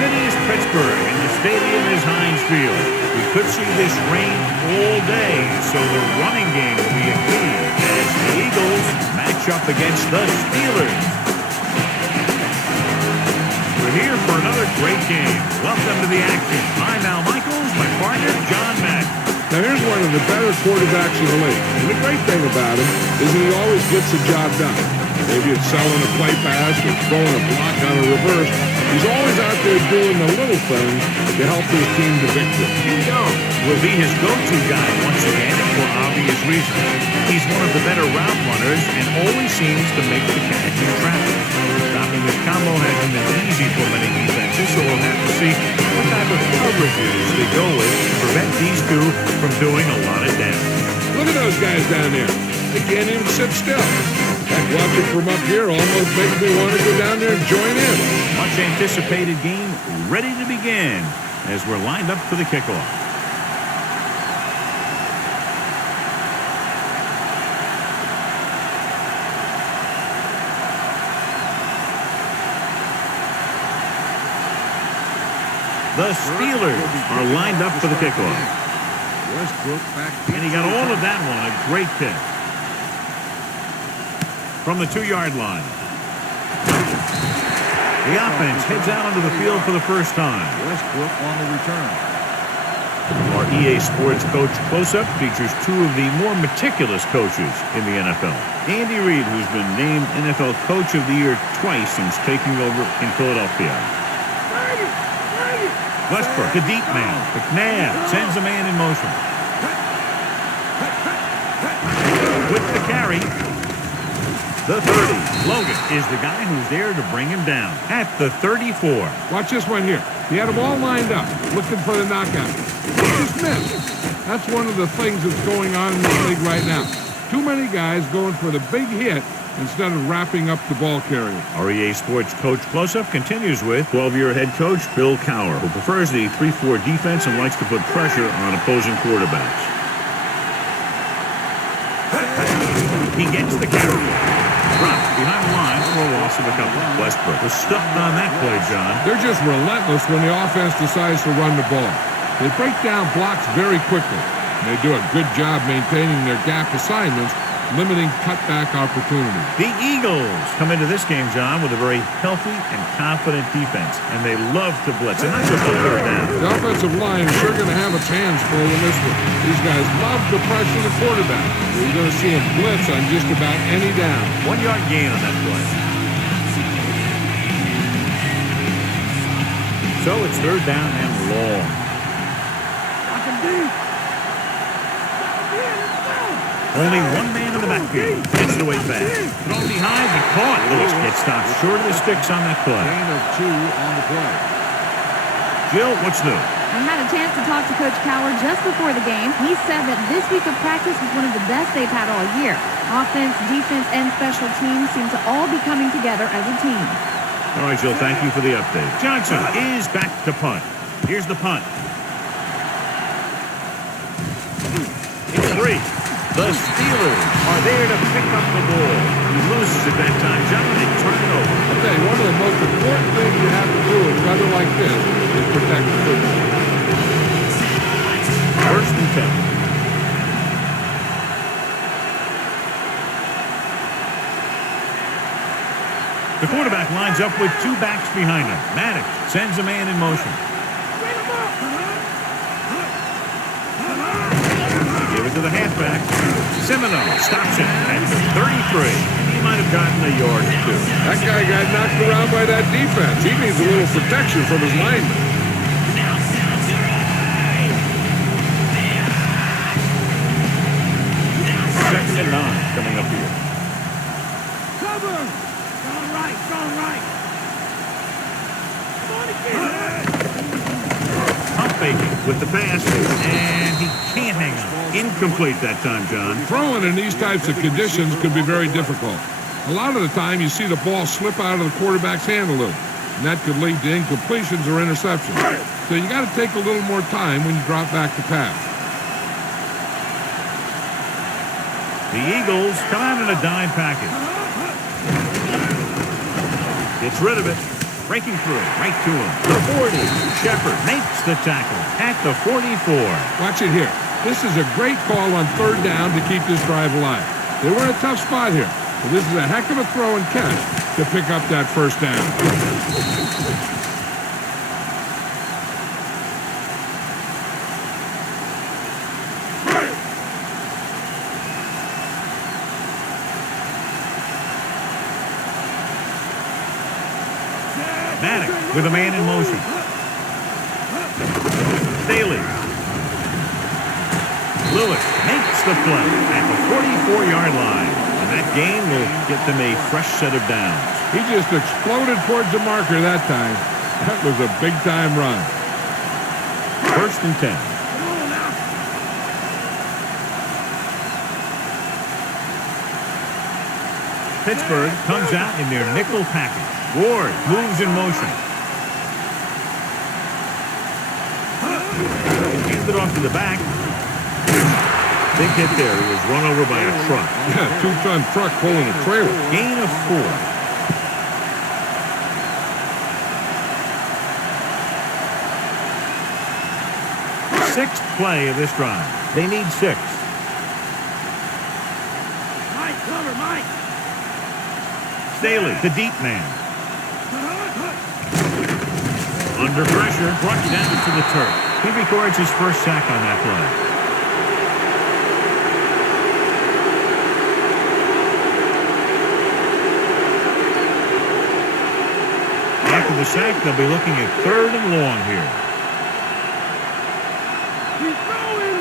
city is Pittsburgh, and the stadium is Heinz Field. We could see this rain all day, so the running game will be a key as the Eagles match up against the Steelers. We're here for another great game. Welcome to the action. I'm Al Michaels, my partner, John Madden. Now, here's one of the better quarterbacks in the league. And the great thing about him is that he always gets the job done. Maybe it's selling a play pass or throwing a block on a reverse. He's always out there doing the little things to help his team to victory. Hugo will be his go-to guy once again for obvious reasons. He's one of the better route runners and always seems to make the catch in traffic. Stopping this combo hasn't been easy for many defenses, so we'll have to see what type of coverages they go with to prevent these two from doing a lot of damage. Look at those guys down there. They can't even sit still. That watching from up here almost makes me want to go down there and join in. Much anticipated game ready to begin as we're lined up for the kickoff. The Steelers are lined up for the kickoff. And he got all of that one. A great kick. From the 2-yard line. The offense heads out onto the field for the first time. Westbrook on the return. Our EA Sports Coach Close-Up features two of the more meticulous coaches in the NFL. Andy Reid, who's been named NFL Coach of the Year twice since taking over in Philadelphia. Westbrook, the deep man. McNabb sends a man in motion. With the carry. The 30. Logan is the guy who's there to bring him down at the 34. Watch this one here. He had them all lined up, looking for the knockout. He just missed. That's one of the things that's going on in this league right now. Too many guys going for the big hit instead of wrapping up the ball carrier. Our EA Sports Coach Close-Up continues with 12-year head coach Bill Cowher, who prefers the 3-4 defense and likes to put pressure on opposing quarterbacks. He gets the carry. Dropped behind the line for a loss of a couple. Westbrook was stuffed on that play, John. They're just relentless when the offense decides to run the ball. They break down blocks very quickly. And they do a good job maintaining their gap assignments, limiting cutback opportunities. The Eagles come into this game, John, with a very healthy and confident defense. And they love to blitz, and not just on third down. The offensive line is sure going to have its hands full in this one. These guys love to pressure the quarterback. You're going to see him blitz on just about any down. 1-yard gain on that play. So it's third down and long. Only one man in the backfield. Gets it away fast. Thrown behind, but caught. Lewis gets stopped short of the sticks on that play. Gain of 2 on the play. Jill, what's new? I had a chance to talk to Coach Cowher just before the game. He said that this week of practice was one of the best they've had all year. Offense, defense, and special teams seem to all be coming together as a team. All right, Jill, thank you for the update. Johnson is back to punt. Here's the punt. It's 3. The Steelers are there to pick up the ball. He loses at that time, John, and they turn it over. I'll tell you, one of the most important things you have to do in weather like this is protect the football. First and 10. The quarterback lines up with 2 backs behind him. Maddox sends a man in motion. Give it to the halfback. Semino stops it at the 33. He might have gotten a yard or 2. That guy got knocked around by that defense. He needs a little protection from his lineman. Second and 9 coming up here. Cover! Gone right, gone right. Come on again. Pump faking with the pass, and he can't hang on. Incomplete that time, John. Throwing in these types of conditions can be very difficult. A lot of the time, you see the ball slip out of the quarterback's hand a little, and that could lead to incompletions or interceptions. So you got to take a little more time when you drop back to pass. The Eagles come out in a dime package. Gets rid of it. breaking through, right to him. The 40. Shepard makes the tackle at the 44. Watch it here. This is a great call on third down to keep this drive alive. They were in a tough spot here, but this is a heck of a throw and catch to pick up that first down. Maddox with a man in motion. Staley. Lewis makes the play at the 44-yard line. And that gain will get them a fresh set of downs. He just exploded towards the marker that time. That was a big-time run. 1st and 10. Pittsburgh comes out in their nickel package. Ward moves in motion. Hands it off to the back. Big hit there. He was run over by a truck. Yeah, 2-ton truck pulling a trailer. Gain of 4. 6th play of this drive. They need 6. Mike, cover, Mike. Staley, the deep man. Under pressure, brought down to the turf. He records his first sack on that play. After the sack, they'll be looking at 3rd and long here. He's throwing.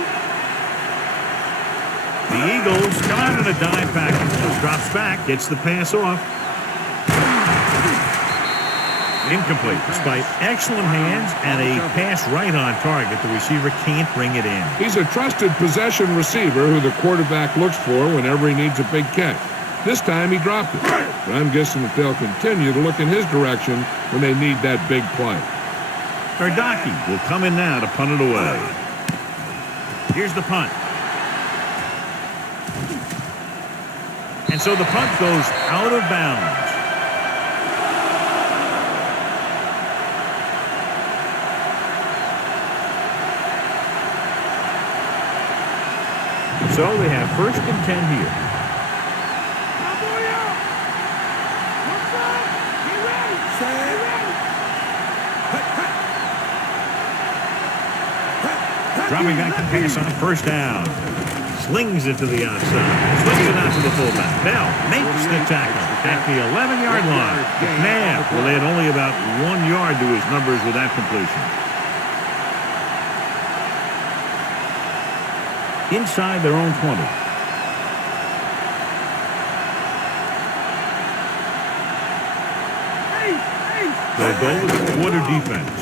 The Eagles come out in a dive package. Drops back, gets the pass off. Incomplete, despite excellent hands and a pass right on target. The receiver can't bring it in. He's a trusted possession receiver who the quarterback looks for whenever he needs a big catch. This time he dropped it. But I'm guessing that they'll continue to look in his direction when they need that big play. Ardaki will come in now to punt it away. Here's the punt. And so the punt goes out of bounds. So they have 1st and 10 here. What's up? Get ready. Get ready. Dropping back to pass on 1st down. Slings it to the outside. Swings it out to the fullback. Bell makes the tackle at the 11-yard line. McNabb will add only about 1 yard to his numbers with that completion. Inside their own 20. They'll go with the quarter defense.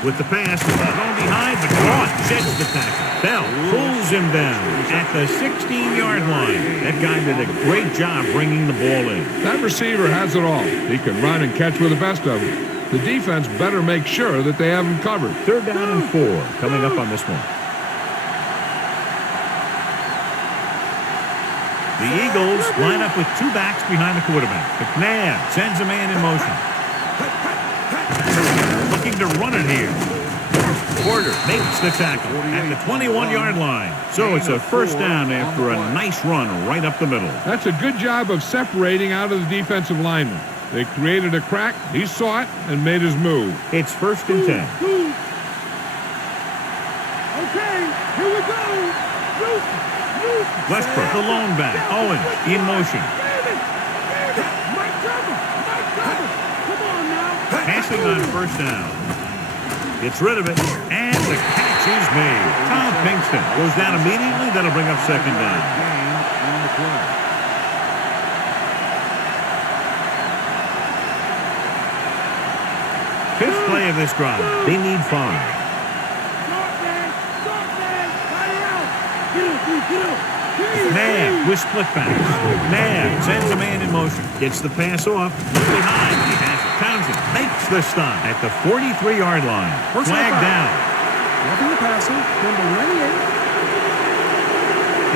With the pass, going behind, but caught, sets the tackle. Bell pulls him down at the 16-yard line. That guy did a great job bringing the ball in. That receiver has it all. He can run and catch with the best of them. The defense better make sure that they have him covered. 3rd down and 4 coming up on this one. The Eagles line up with 2 backs behind the quarterback. McNabb sends a man in motion. Looking to run it here. Porter makes the tackle at the 21-yard line. So it's a 1st down after a nice run right up the middle. That's a good job of separating out of the defensive lineman. They created a crack, he saw it, and made his move. It's 1st and 10. Okay, here we go. Westbrook, the lone back. Owens in motion. Mike cover. Come on now. Passing on 1st down. Gets rid of it, and the catch is made. Tom Pinkston goes down immediately. That'll bring up 2nd down. Gain on the play. 5th play of this drive. They need 5. Short man. Fire out. Get up. Nabb with split backs. Nabb sends a man in motion. Gets the pass off. Look behind. He has it. Townsend makes the stop at the 43-yard line. Flag down. Roughing the passer, number 98.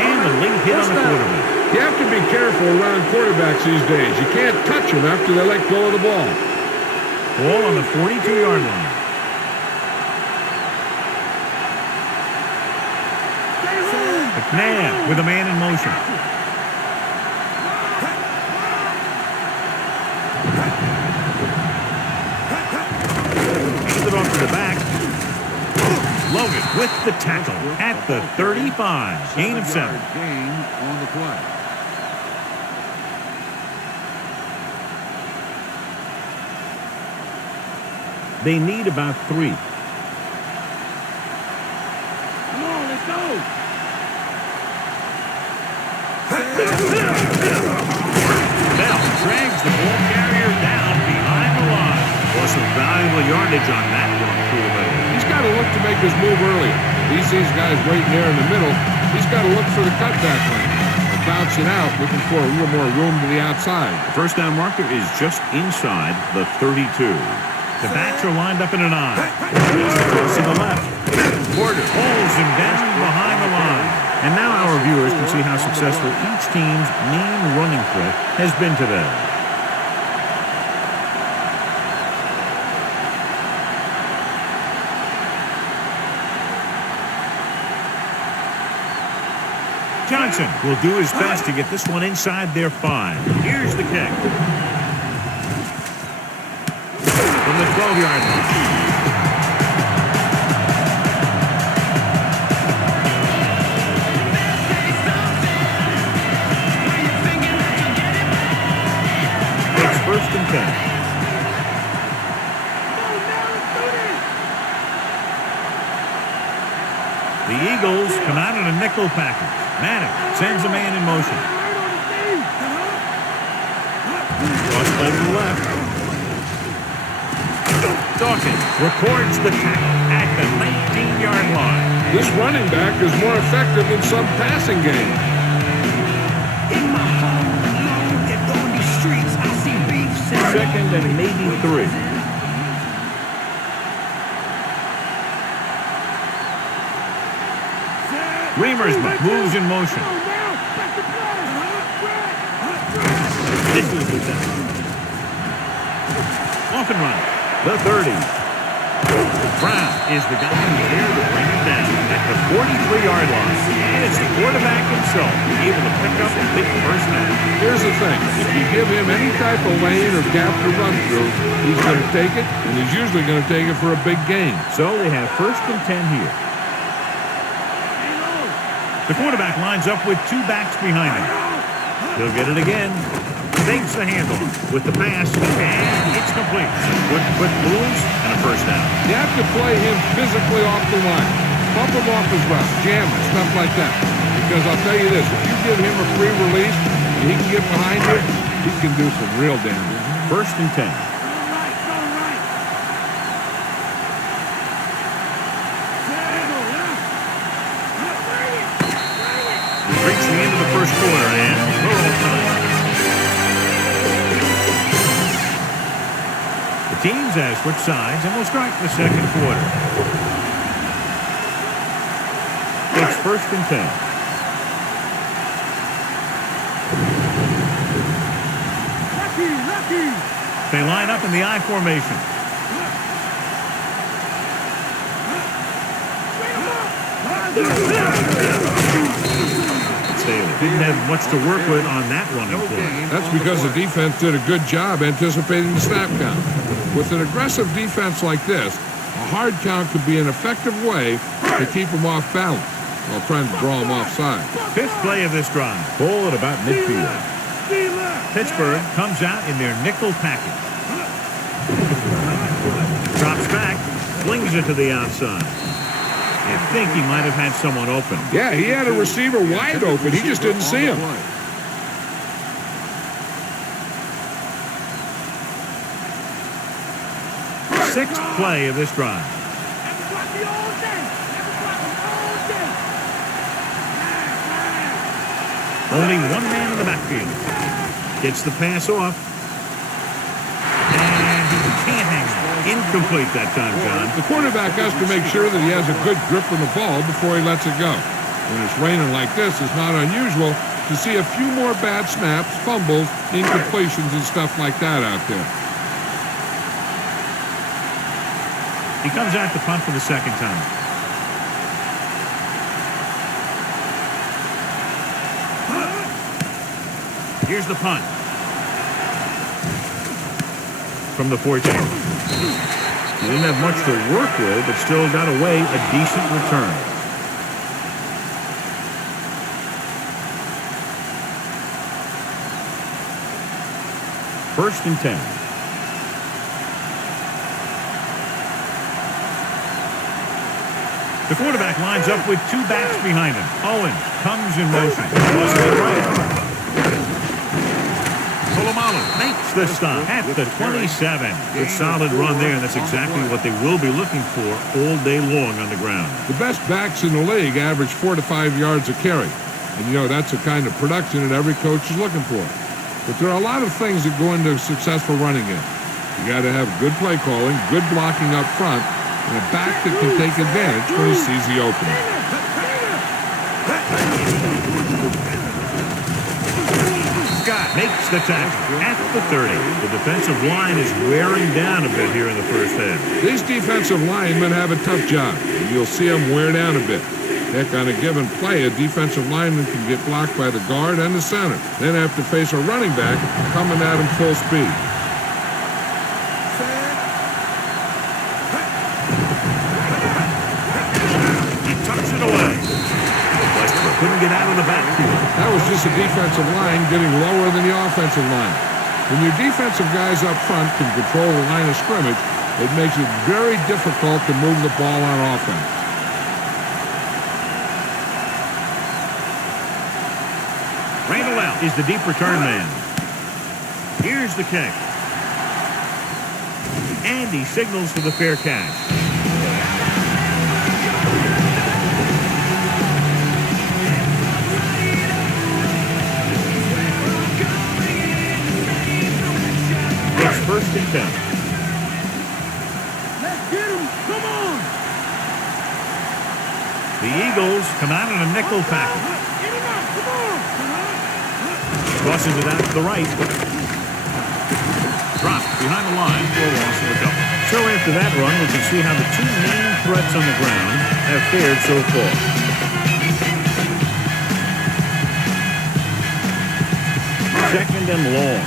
And a late hit on the quarterback. You have to be careful around quarterbacks these days. You can't touch them after they let go of the ball. Ball on the 42-yard line. McNabb with a man in motion. Hands it off to the back. Logan with the tackle at the 35. Gain of 7. Gain on the play. They need about 3. Come on, let's go. Bell drags the ball carrier down behind the line. For some valuable yardage on that one, Coolman. He's got to look to make his move earlier. He sees guys waiting there in the middle. He's got to look for the cutback lane. Or bounce it out, looking for a little more room to the outside. The first down marker is just inside the 32. The backs are lined up in an I. To the left. Porter holds him down behind the line. And now our viewers can see how successful each team's main running threat has been today. Johnson will do his best to get this one inside their 5. Here's the kick. From the 12-yard line. It's 1st and 10. The Eagles come out in a nickel package. Madden sends a man in motion. Cross play to the left. Dawkins records the tackle at the 19-yard line. This running back is more effective in some passing games. In my home, alone, and on these streets, I see beef. 2nd and maybe 3. Reamersma moves in motion. This is the down. Off and run. The 30. Brown is the guy who's there to bring him down at the 43-yard line. And it's the quarterback himself able to pick up a big first down. Here's the thing. If you give him any type of lane or gap to run through, he's going to take it, and he's usually going to take it for a big gain. So they have 1st and 10 here. The quarterback lines up with 2 backs behind him. He'll get it again. Takes the handle with the pass, and it's complete. With quick moves and a first down. You have to play him physically off the line. Bump him off his route, jam him, stuff like that. Because I'll tell you this, if you give him a free release and he can get behind you, he can do some real damage. 1st and 10. Reach the end of the first quarter, and we're all time. The teams have switched sides, and we'll start the second quarter. It's 1st and 10. They line up in the I formation. Didn't have much to work with on that running play. That's because the defense did a good job anticipating the snap count. With an aggressive defense like this, a hard count could be an effective way to keep them off balance while trying to draw them offside. 5th play of this drive. Ball at about midfield. Pittsburgh comes out in their nickel package. Drops back, flings it to the outside. I think he might have had someone open. Yeah, he had a receiver wide open. He just didn't see him. 6th play of this drive. Only one man in the backfield. Gets the pass off. And he can't hang on. Incomplete that time, John. The quarterback has to make sure that he has a good grip on the ball before he lets it go. When it's raining like this, it's not unusual to see a few more bad snaps, fumbles, incompletions, and stuff like that out there. He comes out to punt for the second time. Here's the punt. From the 14. He didn't have much to work with, but still got away a decent return. First and 10. The quarterback lines up with two backs behind him. Owen comes in motion. Polamalu makes the stop at the 27. Good solid run there, and that's exactly what they will be looking for all day long on the ground. The best backs in the league average 4 to 5 yards a carry. And, you know, that's the kind of production that every coach is looking for. But there are a lot of things that go into a successful running game. You got to have good play calling, good blocking up front, and a back that can take advantage when he sees the opening. Scott makes the tackle at the 30. The defensive line is wearing down a bit here in the first half. These defensive linemen have a tough job. You'll see them wear down a bit. Heck, on a given play, a defensive lineman can get blocked by the guard and the center, then have to face a running back coming at him full speed. He tucks it away. But couldn't get out of the backfield. That was just a defensive line getting lower than the offensive line. When your defensive guys up front can control the line of scrimmage, it makes it very difficult to move the ball on offense. Randall is the deep return man. Here's the kick. And he signals for the fair catch. It's first and 10. Let's get him. Come on. The Eagles come out in a nickel tackle. Get him out. Come on. Crosses it out to the right. Dropped behind the line for a loss of a couple. So after that run, we can see how the two main threats on the ground have fared so far. Second and long.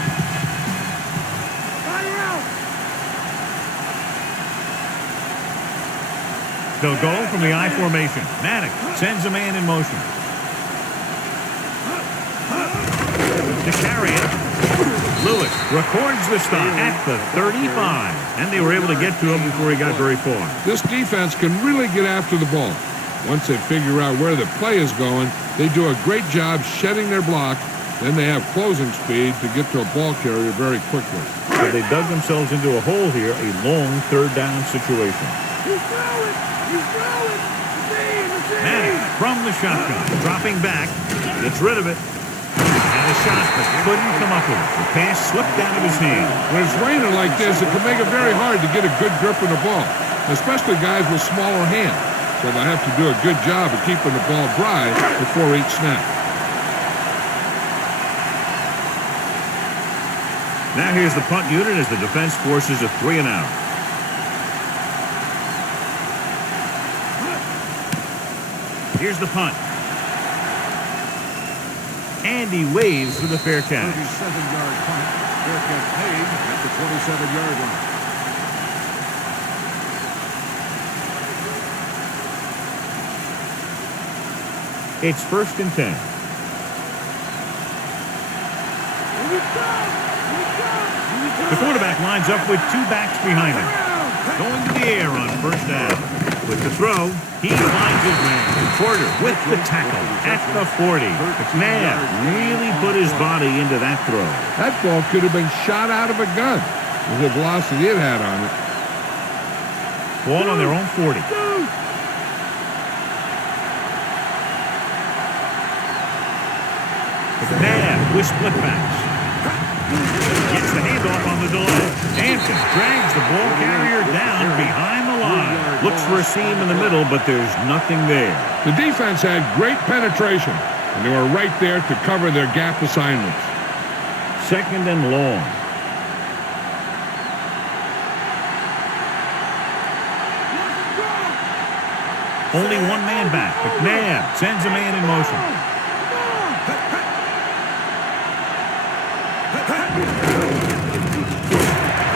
Fire out. They'll go from the I formation. Maddox sends a man in motion. To carry it. Lewis records the stop at the 35. And they were able to get to him before he got very far. This defense can really get after the ball. Once they figure out where the play is going, they do a great job shedding their block. Then they have closing speed to get to a ball carrier very quickly. So they dug themselves into a hole here, a long third down situation. He's throwing. He's throwing. Maddox from the shotgun, dropping back, gets rid of it. A shot, but couldn't come up with it. The pass slipped out of his hand. When it's raining like this, it can make it very hard to get a good grip on the ball, especially guys with smaller hands. So they'll have to do a good job of keeping the ball dry before each snap. Now here's the punt unit as the defense forces a 3 and out. Here's the punt. And he waves for the fair catch. 37-yard punt. Fair catch made at the 27-yard line. It's first and 10. The quarterback lines up with two backs behind him. Going to the air on first down. With the throw, he finds his man. Porter with the tackle at the 40. McNabb really put his body into that throw. That ball could have been shot out of a gun with the velocity it had on it. Ball on their own 40. McNabb with split backs. Gets the handoff on the delay. Hampton drags the ball carrier down behind the line. Looks for a seam in the middle, but there's nothing there. The defense had great penetration, and they were right there to cover their gap assignments. Second and long. Only one man back. McNabb sends a man in motion.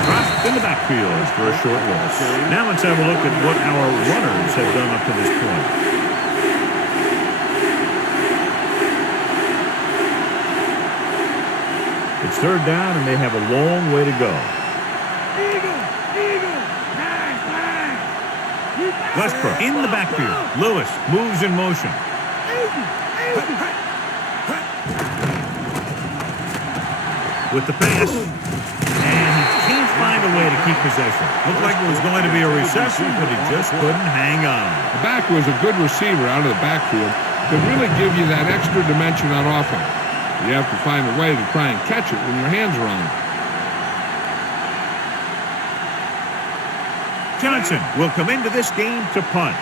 Dropped in the backfield for a short loss. Now let's have a look at what our runners have done up to this point. It's third down, and they have a long way to go. Westbrook in the backfield. Lewis moves in motion. With the pass. And he can't find a way to keep possession. Looked like it was going to be a reception, but he just couldn't hang on. The back was a good receiver out of the backfield. Could really give you that extra dimension on offense. You have to find a way to try and catch it when your hands are on it. Johnson will come into this game to punt.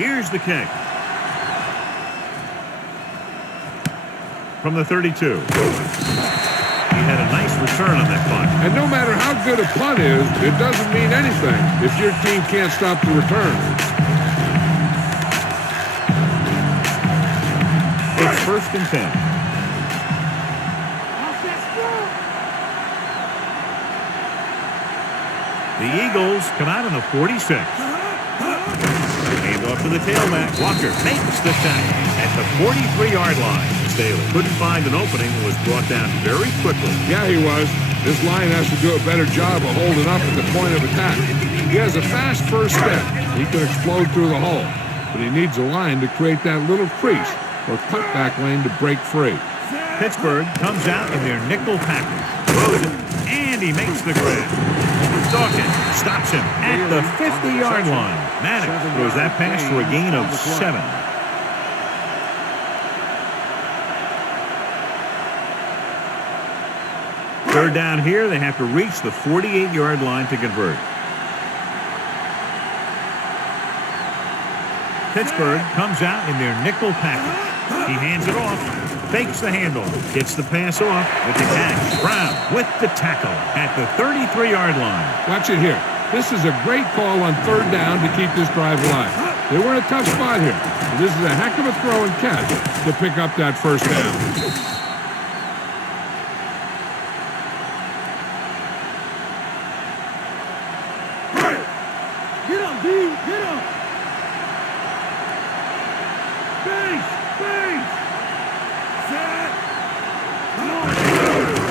Here's the kick. From the 32. He had a nice return on that punt. And no matter how good a punt is, it doesn't mean anything if your team can't stop the return. It's 1st and 10. The Eagles come out on the 46. Hand off to the tailback. Walker makes the tackle at the 43-yard line. Staley couldn't find an opening and was brought down very quickly. Yeah, he was. This line has to do a better job of holding up at the point of attack. He has a fast first step. He can explode through the hole. But he needs a line to create that little crease or cutback lane to break free. Pittsburgh comes out in their nickel package. Throws it, and he makes the grab. Dawkins stops him at the 50-yard line. Maddox throws that pass for a gain of 7. Third down here, they have to reach the 48-yard line to convert. Pittsburgh comes out in their nickel package. He hands it off, fakes the handle, gets the pass off with the catch. Brown with the tackle at the 33-yard line. Watch it here. This is a great call on third down to keep this drive alive. They were in a tough spot here. But this is a heck of a throw and catch to pick up that first down. Get up, D! Get up! Base! Base! Set!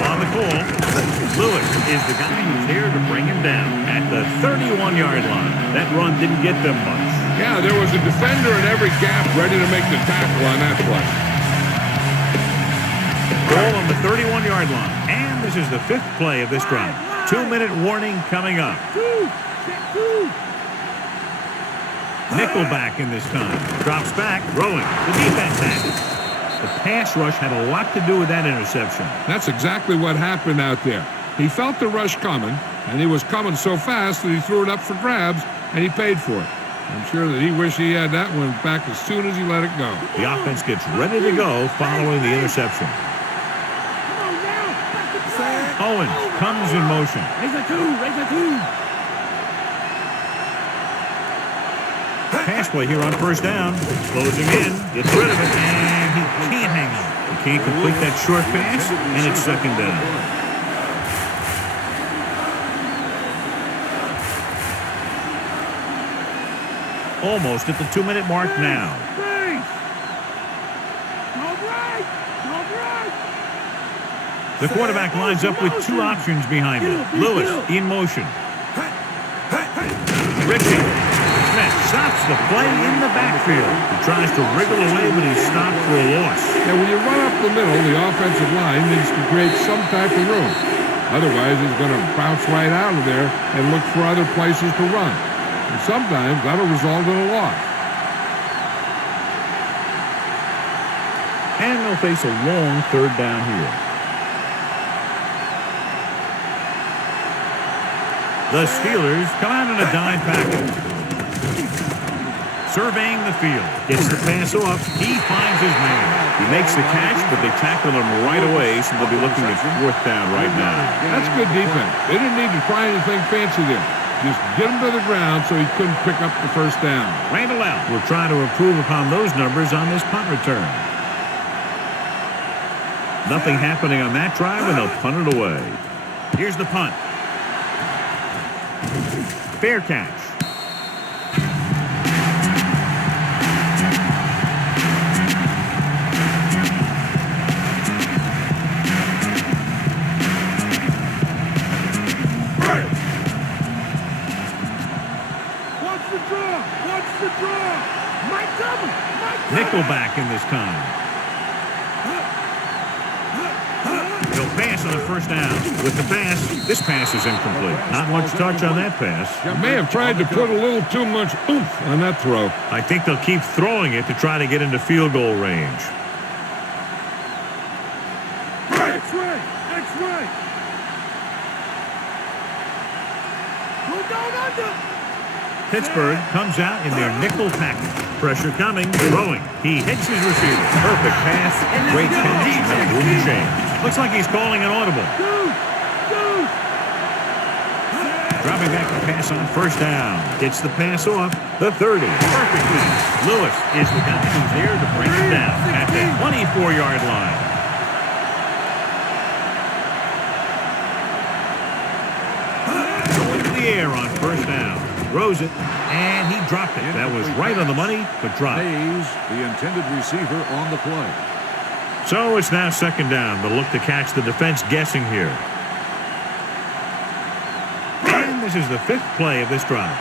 On the call, Lewis is the guy who's there to bring him down at the 31-yard line. That run didn't get them much. Yeah, there was a defender in every gap ready to make the tackle on that play. Ball on the 31-yard line. And this is the 5th play of this drive. 2-minute warning coming up. Nickelback in this time. Drops back, throwing. The defense has it. The pass rush had a lot to do with that interception. That's exactly what happened out there. He felt the rush coming, and he was coming so fast that he threw it up for grabs, and he paid for it. I'm sure that he wished he had that one back as soon as he let it go. The offense gets ready to go following the interception. Owens comes in motion. Raise a two! Raise a two! Pass play here on first down. Closing in, gets rid of it, and he can't hang on. He can't complete that short pass, and it's 2nd down. Almost at the 2-minute mark now. The quarterback lines up with 2 options behind him. Lewis in motion. Ritchie. Smith stops the play in the backfield. He tries to wriggle away, but he's stopped for a loss. And when you run up the middle, the offensive line needs to create some type of room. Otherwise, he's going to bounce right out of there and look for other places to run. And sometimes that'll result in a loss. And they'll face a long third down here. The Steelers come out in a dime package. Surveying the field. Gets the pass off. He finds his man. He makes the catch, but they tackle him right away, so they'll be looking at 4th down right now. That's good defense. They didn't need to try anything fancy there. just get him to the ground so he couldn't pick up the first down. Randall out will try to improve upon those numbers on this punt return. Nothing happening on that drive, and they'll punt it away. Here's the punt. Fair catch. Nickelback in this time. He'll pass on the first down. With the pass, this pass is incomplete. Not much touch on that pass. May have tried to put a little too much oomph on that throw. I think they'll keep throwing it to try to get into field goal range. X-ray! X-ray! Go down under! Pittsburgh comes out in their nickel package. Pressure coming, throwing. He hits his receiver. Perfect pass. Great catch. No room to change. Looks like he's calling an audible. Dropping back to pass on first down. Gets the pass off the 30. Perfect pass. Lewis is the guy who's there to bring it down at the 24-yard line. Going to the air on first down. Throws it, and he dropped it. That was right on the money, but dropped. Hayes, the intended receiver, on the play. So it's now second down. They'll look to catch the defense guessing here. And this is the fifth play of this drive.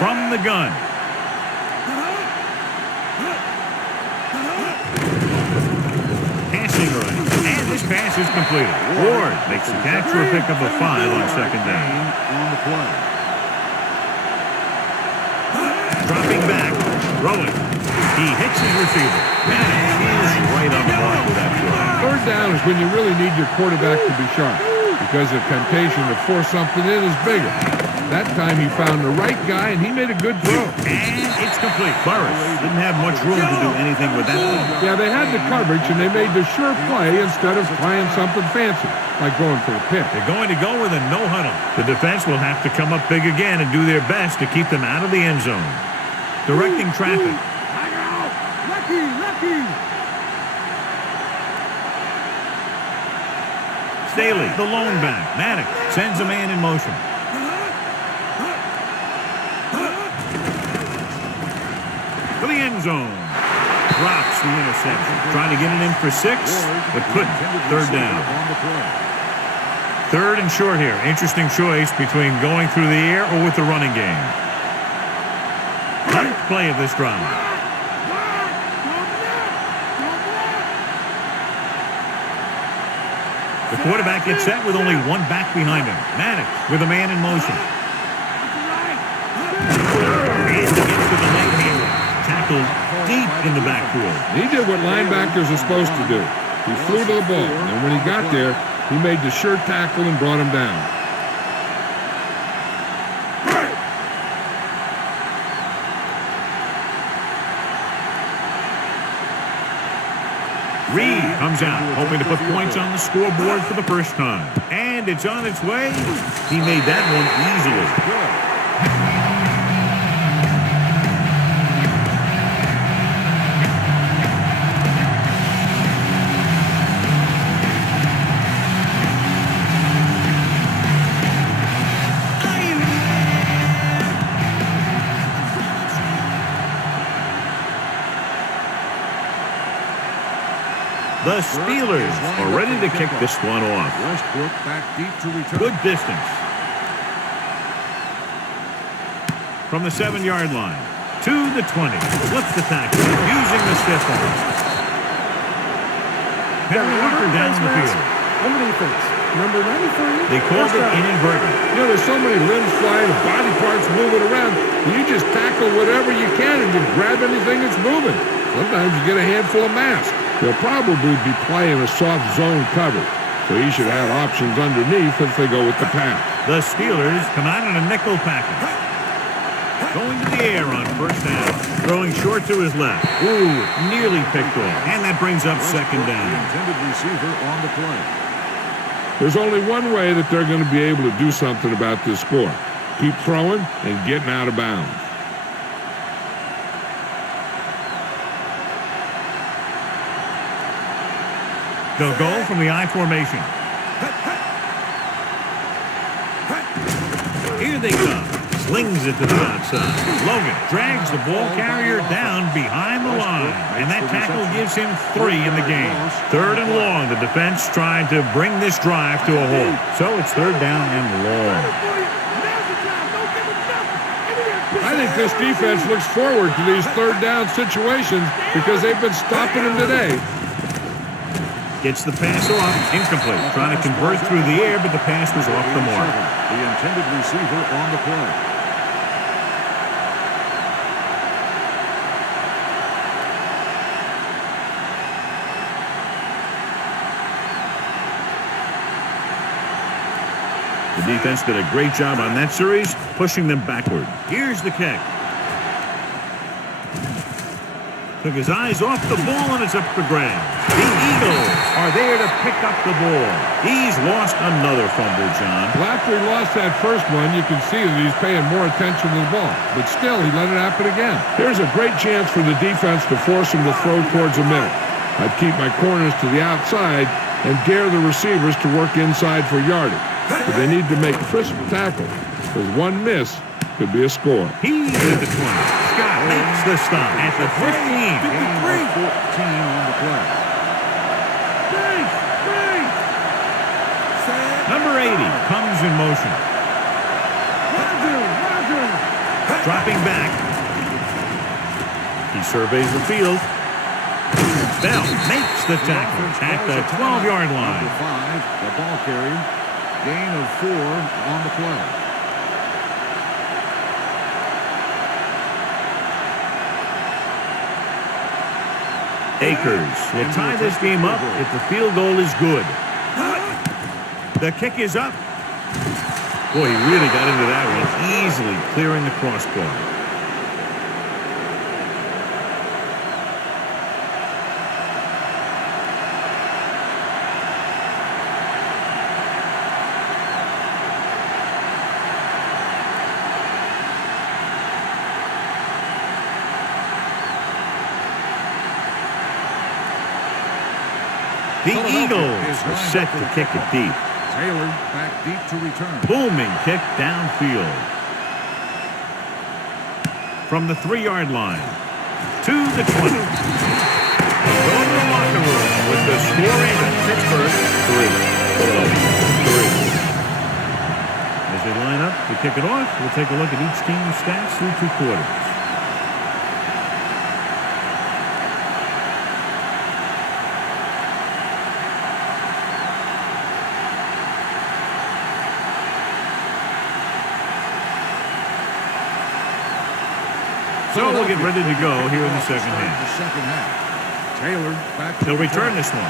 From the gun. Passing right. And this pass is completed. Ward makes the catch for a pickup of 5 on second down. On the play. Dropping back. Throwing. He hits his receiver. Madden is right on the mark with that throw. Third down is when you really need your quarterback to be sharp because the temptation to force something in is bigger. That time he found the right guy, and he made a good throw. And it's complete. Burris didn't have much room to do anything with that one. Yeah, they had the coverage, and they made the sure play instead of trying something fancy, like going for a pick. They're going to go with a no huddle. The defense will have to come up big again and do their best to keep them out of the end zone. Directing traffic. Staley, the lone back. Maddox sends a man in motion. For the end zone. Drops the interception. Trying to get it in for 6, but couldn't. Third down. Third and short here. Interesting choice between going through the air or with the running game. Ninth play of this drive. The quarterback gets set with only one back behind him. Maddox with a man in motion. And he gets to the left hand. Tackled deep in the backfield. He did what linebackers are supposed to do. He flew to the ball, and when he got there, he made the sure tackle and brought him down. Reed comes out, hoping to put points on the scoreboard for the first time. And it's on its way. He made that one easily. The Steelers are ready to kick this one off. Westbrook back deep to return. Good distance. From the 7-yard line to the 20. Flips the tackle using the stiff arm. Henry Walker down the field. Number defense. Number 93. They called it inadvertent. You know, there's so many limbs flying and body parts moving around. You just tackle whatever you can and you grab anything that's moving. Sometimes you get a handful of mass. They'll probably be playing a soft zone cover, so he should have options underneath if they go with the pass. The Steelers come out in a nickel package. Going to the air on first down. Throwing short to his left. Ooh, nearly picked off. And that brings up second down. The intended receiver on the play. There's only one way that they're going to be able to do something about this score. Keep throwing and getting out of bounds. They'll go from the I formation. Here they come. Slings it to the outside. Logan drags the ball carrier down behind the line, and that tackle gives him 3 in the game. 3rd and long. The defense trying to bring this drive to a halt. So it's 3rd down and long. I think this defense looks forward to these 3rd down situations because they've been stopping them today. Gets the pass off. Incomplete. Trying to convert through the air, but the pass was off the mark. The intended receiver on the play. The defense did a great job on that series, pushing them backward. Here's the kick. Took his eyes off the ball, and it's up for grabs. The Eagles are there to pick up the ball. He's lost another fumble, John. Well, after he lost that first one, you can see that he's paying more attention to the ball. But still, he let it happen again. Here's a great chance for the defense to force him to throw towards the middle. I'd keep my corners to the outside and dare the receivers to work inside for yardage. But they need to make crisp tackles, because one miss could be a score. He's at the 20. Scott makes the stop at the 15. 14 on the play. Number 80 comes in motion. Dropping back. He surveys the field. Bell makes the tackle at the 12-yard line. Number 5, the ball carrier. Gain of 4 on the play. Akers will tie this game up if the field goal is good. The kick is up. Boy, he really got into that one, easily clearing the crossbar. The Eagles are set to kick it deep. Taylor back deep to return. Booming kick downfield. From the 3-yard line to the 20. Go to the locker room with the scoring of Pittsburgh 3. As they line up to kick it off, we'll take a look at each team's stats through 2 quarters. So we'll get ready to go here in the second half. Taylor back. He'll return this one.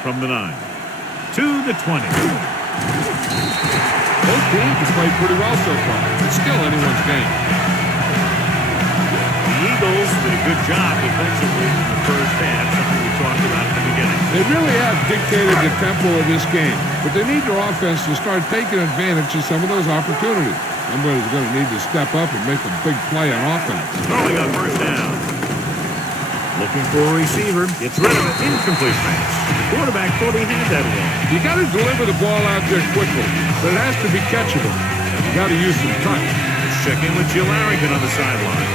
From the 9 to the 20. Both teams have played pretty well so far. It's still anyone's game. The Eagles did a good job defensively in the first half, something we talked about at the beginning. They really have dictated the tempo of this game, but they need their offense to start taking advantage of some of those opportunities. Somebody's going to need to step up and make a big play on offense. Throwing on first down. Looking for a receiver. Gets rid of it. Incomplete pass. The quarterback thought he had that one. You got to deliver the ball out there quickly, but it has to be catchable. You got to use some touch. Let's check in with Jill Arrington on the sideline.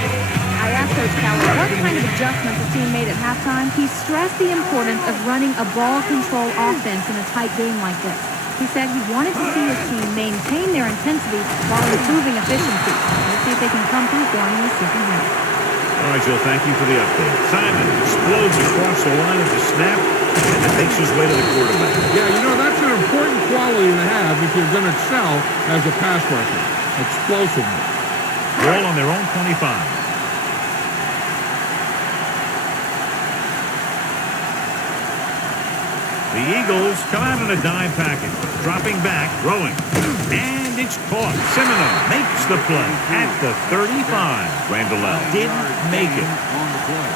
I asked Coach Cowler what kind of adjustments the team made at halftime. He stressed the importance of running a ball control offense in a tight game like this. He said he wanted to see his team maintain their intensity while improving efficiency. Let's see if they can come through for him in the second half. All right, Jill, thank you for the update. Simon explodes across the line at the snap and then makes his way to the quarterback. Yeah, you know, that's an important quality to have if you're going to excel as a pass rusher. Explosiveness. Ball on their own 25. The Eagles come out in a dime package, dropping back, throwing, and it's caught. Semino makes the play at the 35. Randall didn't make it. On the play.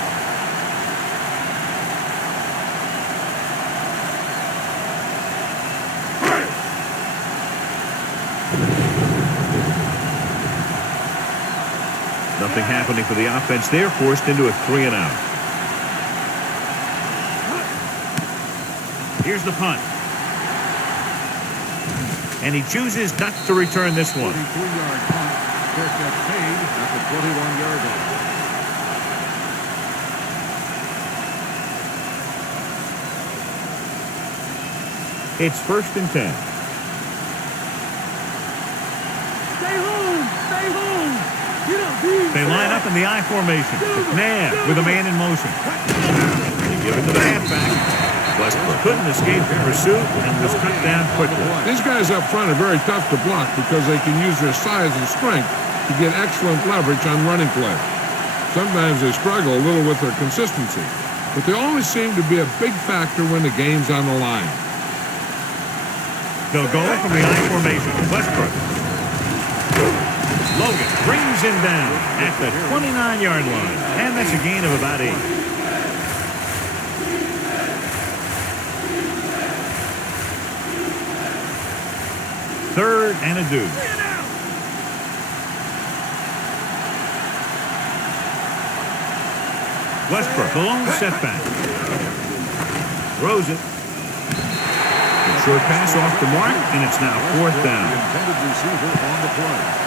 Nothing happening for the offense. They're forced into a 3-and-out. Here's the punt. And he chooses not to return this one. 42-yard punt. Fair catch paid at the 21-yard line. It's 1st and 10. Stay home. Stay home. Get up, dude. They line up in the I formation. McNabb with a man in motion. They give it to the halfback. Westbrook couldn't escape the pursuit and was cut down quickly. These guys up front are very tough to block because they can use their size and strength to get excellent leverage on running plays. Sometimes they struggle a little with their consistency, but they always seem to be a big factor when the game's on the line. They'll go from the I formation. Westbrook. Logan brings him down at the 29-yard line, and that's a gain of about 8. Third and a deuce. Westbrook, the lone setback. Throws it. A short pass off the mark, and it's now 4th down. The intended receiver on the play.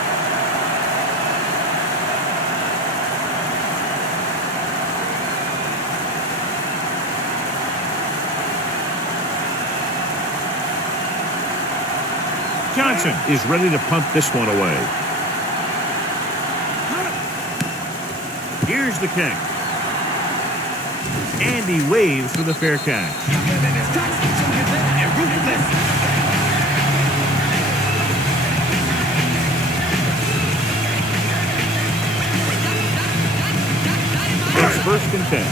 Johnson is ready to punt this one away. Here's the kick. And he waves for the fair catch. It's 1st and 10.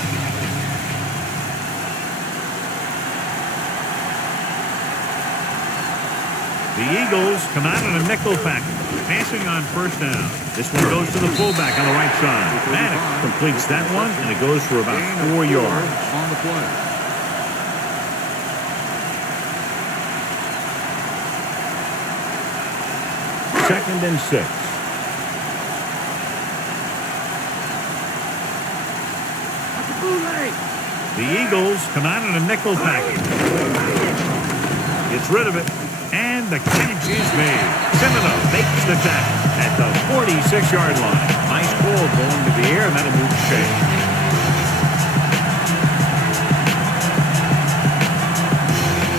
The Eagles come out in a nickel package, passing on 1st down. This one goes to the fullback on the right side. Madden completes that one, and it goes for about 4 yards. On the play. Second and 6. The Eagles come out in a nickel package. Gets rid of it. And the catch is made. Semino makes the tackle at the 46-yard line. Nice ball going to the air, and that'll move Shea.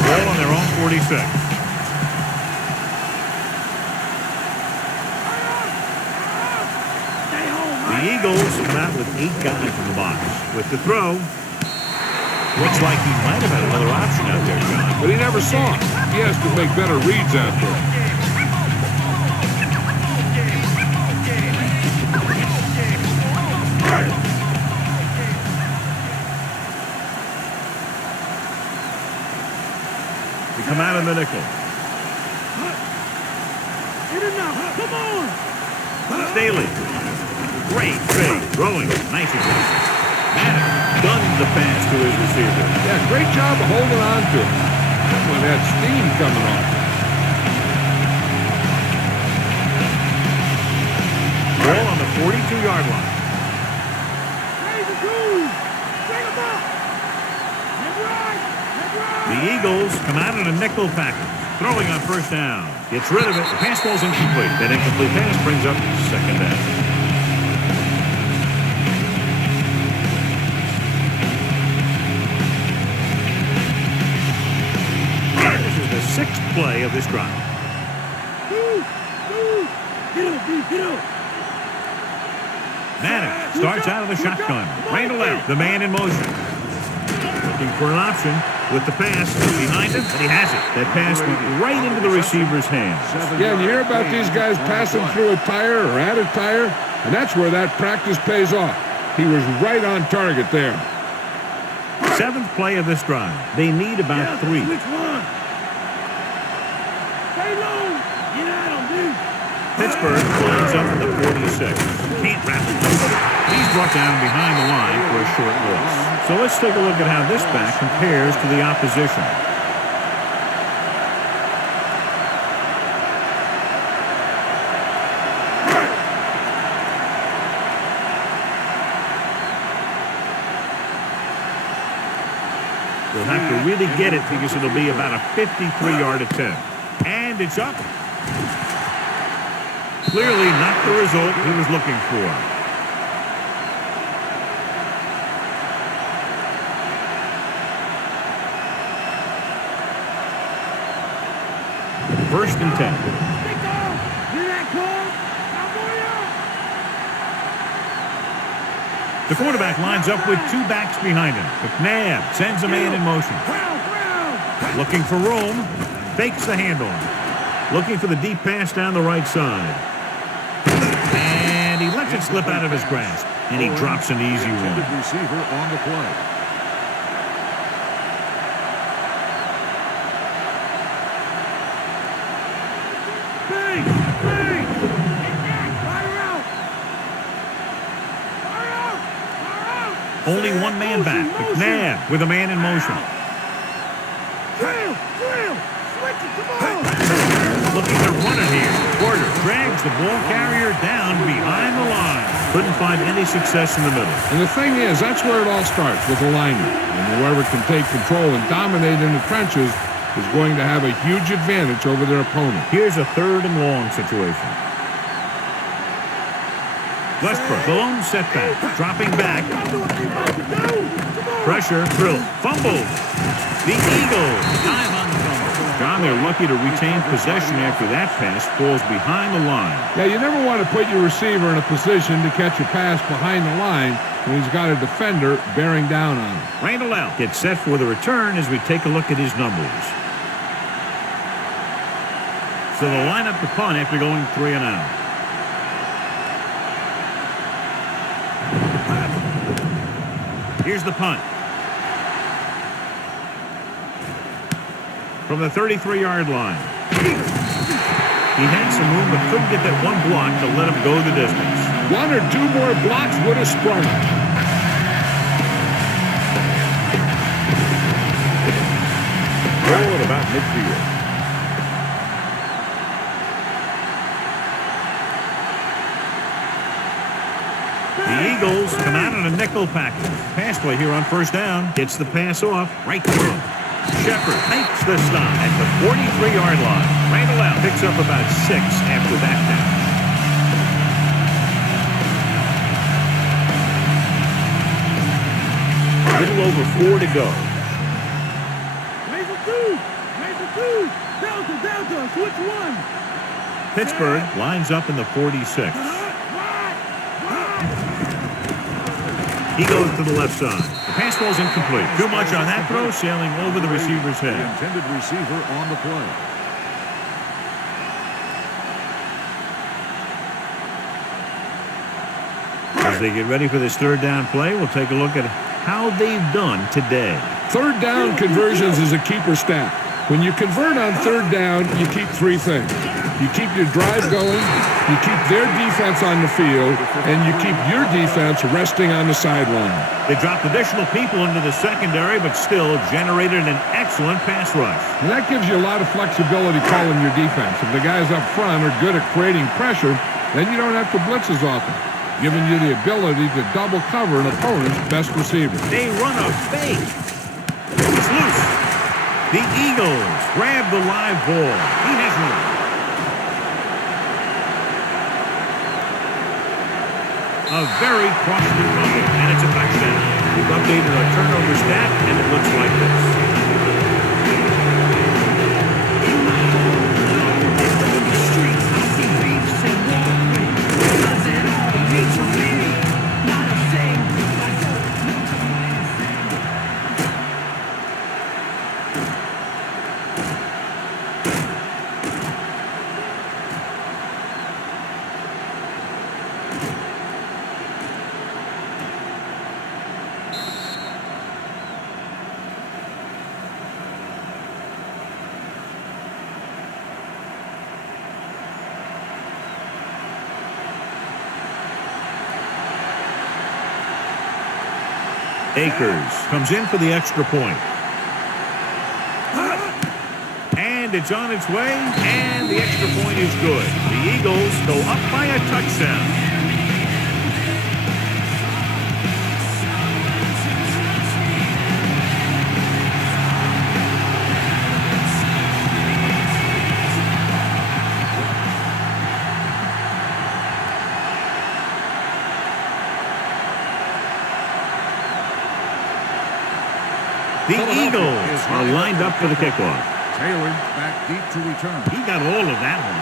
Ball on their own 46. The Eagles come out with 8 guys in the box. With the throw, looks like he might have had another option out there, John. But he never saw it. He has to make better reads out there. They come out in the nickel. Come on. Staley. Great fake. Throwing. Nice adjustment. Madden guns the pass to his receiver. Yeah, great job of holding on to it. That one had steam coming off. Ball on the 42-yard line. The Eagles come out in a nickel package. Throwing on 1st down. Gets rid of it. The pass ball's incomplete. That incomplete pass brings up 2nd down. This is the 6th play of this drive. Get up. Madden starts out of the shotgun. Randall out, the man in motion. Looking for an option with the pass behind him, and he has it. That pass went right into the receiver's hands. Yeah, and you hear about these guys passing through a tire or at a tire, and that's where that practice pays off. He was right on target there. 7th play of this drive. They need about 3. Which one? Stay low. Get at him, dude. Pittsburgh lines up at the 46. Can't wrap it up. He's brought down behind the line for a short loss. So let's take a look at how this back compares to the opposition. They'll have to really get it because it'll be about a 53-yard attempt. And it's up. Clearly not the result he was looking for. First and 10. The quarterback lines up with two backs behind him. McNabb sends a man in motion. Looking for room. Fakes the handoff. Looking for the deep pass down the right side. And he lets it slip out of his grasp. And he drops an easy one. Receiver on the play. Only one man back. McNabb with a man in motion. Looking to run it here. Porter drags the ball carrier down behind the line. Couldn't find any success in the middle. And the thing is, that's where it all starts, with alignment. And whoever can take control and dominate in the trenches is going to have a huge advantage over their opponent. Here's a 3rd and long situation. Westbrook, the lone setback, dropping back. Pressure, drill, fumble. The Eagles dive on the fumble. John, they're lucky to retain possession after that pass falls behind the line. Yeah, you never want to put your receiver in a position to catch a pass behind the line when he's got a defender bearing down on him. Randall out gets set for the return as we take a look at his numbers. So they'll line up the punt after going 3 and out. Here's the punt. From the 33-yard line. He had some room but couldn't get that one block to let him go the distance. 1 or 2 more blocks would have sprung him. Goal at about midfield. The Eagles come out in a nickel package. Pass play here on first down. Gets the pass off. Right through. Shepard makes the stop at the 43-yard line. Randall out picks up about 6 after that down. A little over 4 to go. Delta, switch one. Pittsburgh lines up in the 46. He goes to the left side. The pass ball's incomplete. Too much on that throw, sailing over the receiver's head. The intended receiver on the play. As they get ready for this 3rd down play, we'll take a look at how they've done today. 3rd down conversions is a keeper stat. When you convert on 3rd down, you keep 3 things. You keep your drive going, you keep their defense on the field, and you keep your defense resting on the sideline. They dropped additional people into the secondary, but still generated an excellent pass rush. And that gives you a lot of flexibility calling your defense. If the guys up front are good at creating pressure, then you don't have to blitz as often, giving you the ability to double cover an opponent's best receiver. They run a fake. It's loose. The Eagles grab the live ball. He has one. A very costly fumble, and it's a touchdown. We've updated our turnover stat, and it looks like this. Akers comes in for the extra point. And it's on its way, and the extra point is good. The Eagles go up by a touchdown. The Eagles are lined up for the kickoff. Taylor back deep to return. He got all of that one.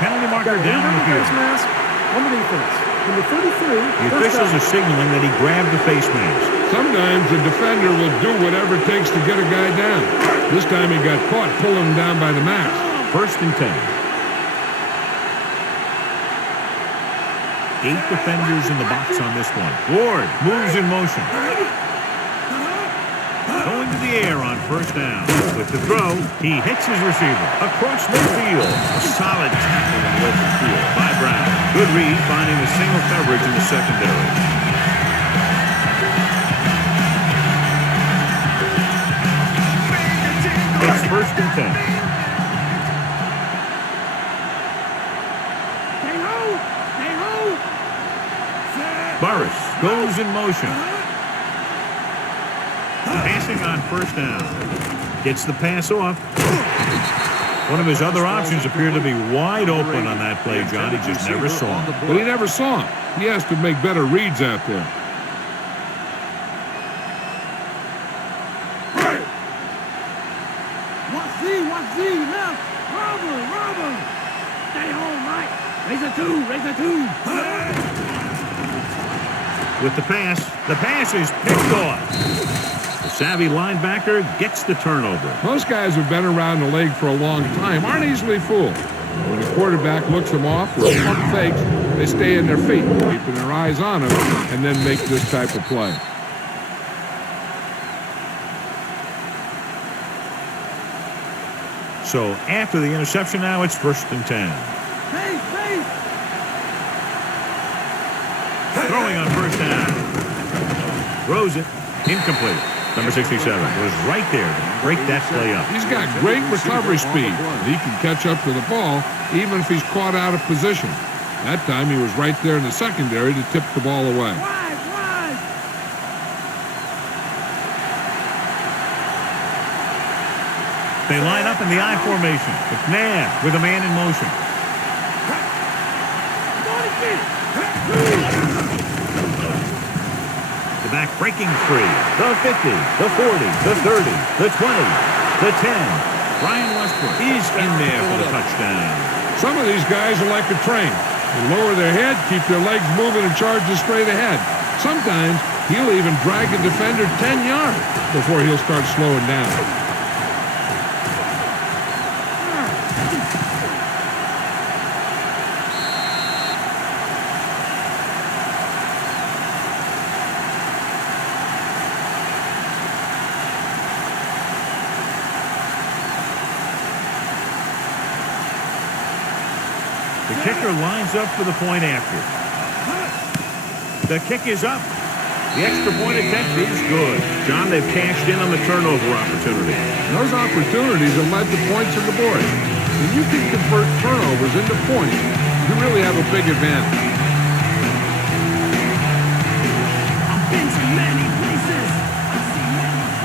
Penalty marker down the field. Mask on the defense. Number 33. The officials are signaling that he grabbed the face mask. Sometimes the defender will do whatever it takes to get a guy down. This time he got caught pulling him down by the mask. 1st and 10. 8 defenders in the box on this one. Ward moves in motion. Going to the air on 1st down. With the throw, he hits his receiver. Across midfield. A solid tackle in the open field by Brown. Good read, finding the single coverage in the secondary. It's 1st and 10. Burris goes in motion. Passing on 1st down. Gets the pass off. One of his other options appeared to be wide open on that play, John. He just never saw him. But he never saw him. He has to make better reads out there. Watch Z, left. Robber. Stay home, Mike. Raise a 2. With the pass is picked off. The savvy linebacker gets the turnover. Most guys who've been around the league for a long time aren't easily fooled. When the quarterback looks them off with pump fakes, they stay in their feet, keeping their eyes on him, and then make this type of play. So after the interception now, it's 1st and 10. Throwing on 1st down. Throws it. Incomplete. Number 67 was right there to break that play up. He's got great recovery speed. He can catch up to the ball even if he's caught out of position. That time he was right there in the secondary to tip the ball away. They line up in the I formation. McNabb with a man in motion. The back breaking free. The 50, the 40, the 30, the 20, the 10. Brian Westbrook is in there for the touchdown. Some of these guys are like a train. They lower their head, keep their legs moving, and charge straight ahead. Sometimes he'll even drag a defender 10 yards before he'll start slowing down. The kicker lines up for the point after. The kick is up. The extra point attempt is good. John, they've cashed in on the turnover opportunity. And those opportunities have led to points on the board. When you can convert turnovers into points, you really have a big advantage. I've been to many places. I've seen many.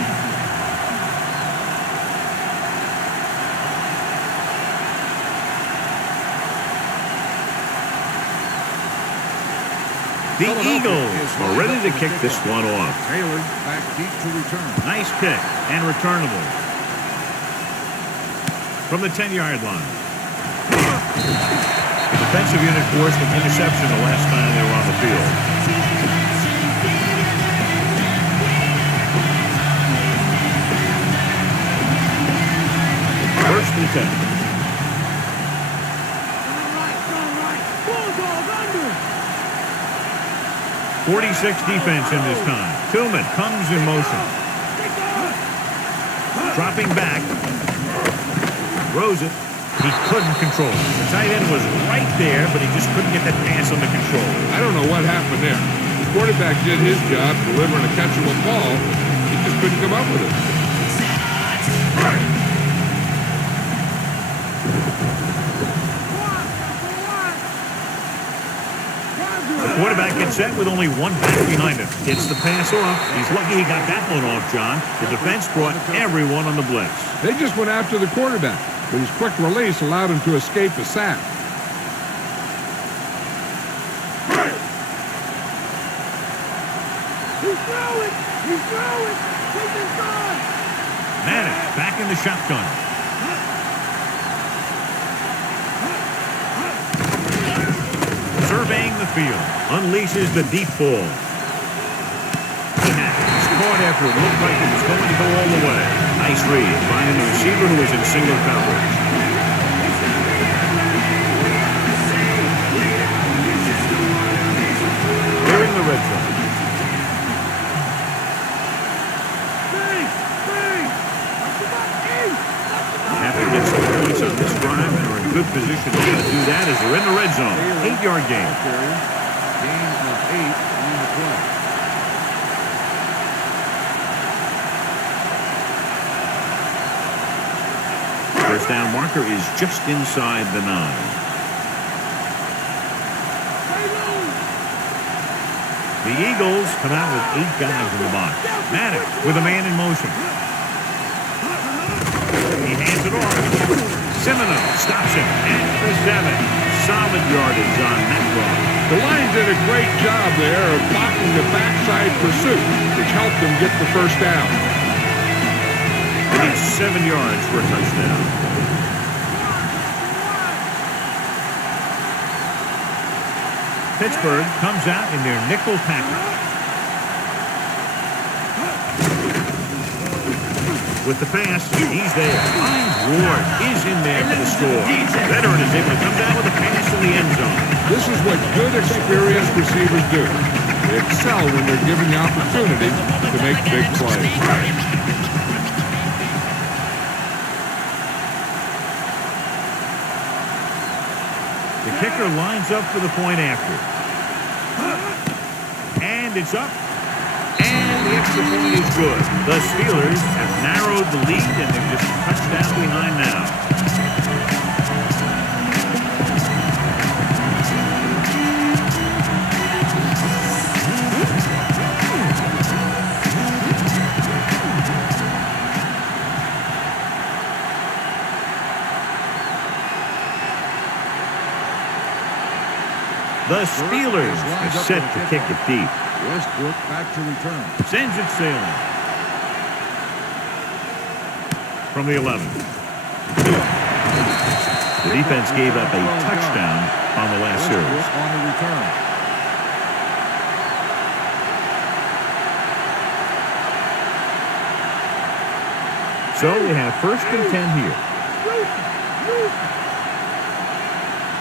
The Eagles are ready to kick this one off. Taylor back deep to return. Nice kick and returnable. From the 10-yard line. The defensive unit forced an interception the last time they were on the field. First and 10. 46 defense in this time. Tillman comes in motion. Dropping back. Throws it. He couldn't control it. The tight end was right there, but he just couldn't get that pass under control. I don't know what happened there. The quarterback did his job delivering a catchable ball. He just couldn't come up with it. The quarterback gets set with only one back behind him. Gets the pass off. He's lucky he got that one off, John. The defense brought everyone on the blitz. They just went after the quarterback, but his quick release allowed him to escape a sack. throwing. He's throwing. Take inside. Madden back in the shotgun. Surveying the field. Unleashes the deep ball. He has it. It's caught after it looked like it was going to go all the way. Nice read. Finding the receiver who was in single coverage. They're in the red zone. Have to get some points on this drive and are in good position to do that as they're in the red zone. 8-yard gain. Gain of 8 on the play. First down marker is just inside the 9. The Eagles come out with 8 guys in the box. Madden with a man in motion. He hands it off. Semino stops him at the 7. Solid yardage on that run. The line did a great job there of blocking the backside pursuit, which helped them get the first down. They need 7 yards for a touchdown. Pittsburgh comes out in their nickel package. With the pass, he's there. Finds Ward, is in there for the score. Veteran is able to come down with a pass in the end zone. This is what good, experienced receivers do. They excel when they're given the opportunity to make big plays. The kicker lines up for the point after. And it's up. And the extra point is good. The Steelers have narrowed the lead, and they're just a touchdown behind now. The Steelers are set to kick it deep. Westbrook back to return. Sends it sailing. From the 11. The defense gave up a touchdown on the last series. Westbrook on the return. So we have 1st and 10 here.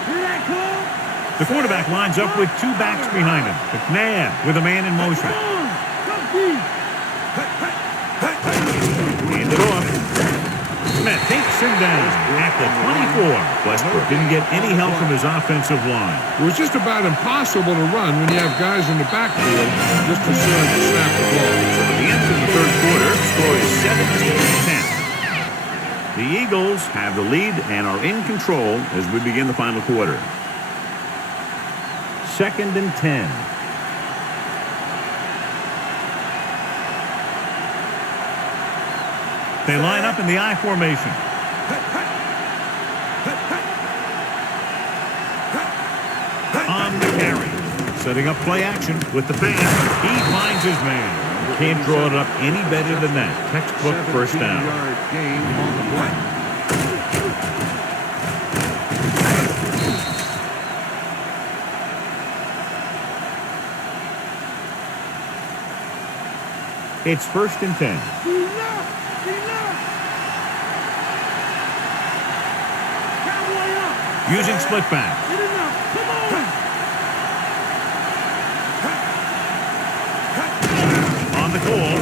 Hear that call? The quarterback lines up with 2 backs behind him. McNabb with a man in motion. Hand it off. Smith takes him down at the 24. Westbrook didn't get any help from his offensive line. It was just about impossible to run when you have guys in the backfield just as soon as you snap the ball. So at the end of the 3rd quarter, score is 17-10. The Eagles have the lead and are in control as we begin the final quarter. 2nd and 10. They line up in the I formation. On the carry. Setting up play action with the pass. He finds his man. Can't draw it up any better than that. Textbook first down. 17-yard gain on the play. It's 1st and 10. Using split back. On the call.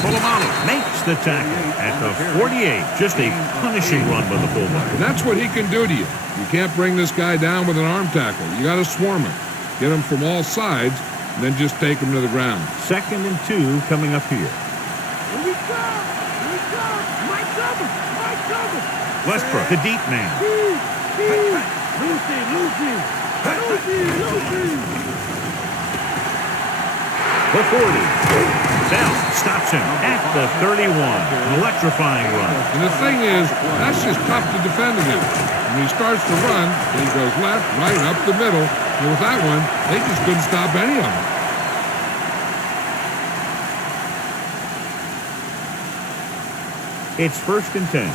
Polamalu makes the tackle at the 48. Just a punishing run by the fullback. And that's what he can do to you. You can't bring this guy down with an arm tackle. You got to swarm him. Get him from all sides, and then just take him to the ground. 2nd and 2 coming up here. Westbrook, the deep man. The 40. Bell stops him at the 31. An electrifying run. And the thing is, that's just tough to defend against. When he starts to run, he goes left, right, up the middle. And with that one, they just couldn't stop any of them. It's 1st and 10.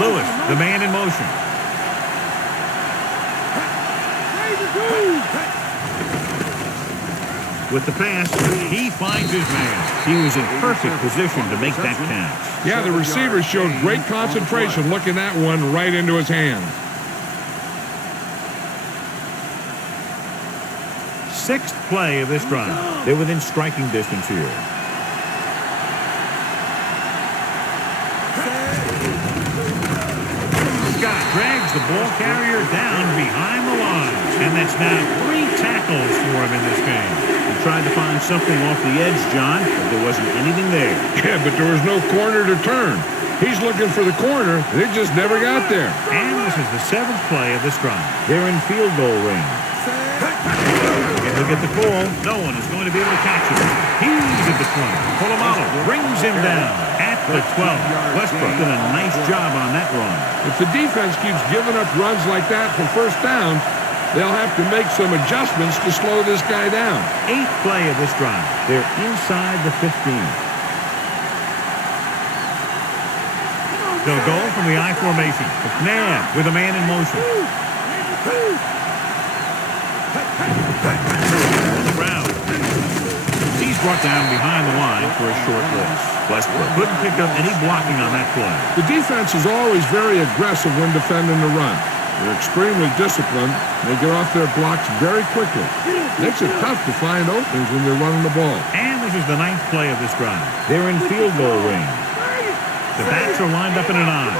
Lewis, the man in motion. With the pass, he finds his man. He was in perfect position to make that catch. Yeah, the receiver showed great concentration looking that one right into his hands. 6th play of this drive. They're within striking distance here. Scott drags the ball carrier down behind the line. And that's now 3 tackles for him in this game. He tried to find something off the edge, John, but there wasn't anything there. Yeah, but there was no corner to turn. He's looking for the corner, and it just never got there. And this is the 7th play of this drive. They're in field goal range. And he'll get the call. No one is going to be able to catch him. He's at the 20. Polamalu brings him down at the 12. Westbrook did a nice job on that run. If the defense keeps giving up runs like that for first down, they'll have to make some adjustments to slow this guy down. 8th play of this drive. They're inside the 15. They'll go from the I formation. McNabb with a man in motion. On the ground. He's brought down behind the line for a short loss. Westbrook couldn't pick up any blocking on that play. The defense is always very aggressive when defending the run. They're extremely disciplined. They get off their blocks very quickly. Makes it tough to find openings when they're running the ball. And this is the 9th play of this drive. They're in field goal range. The backs are lined up in an I.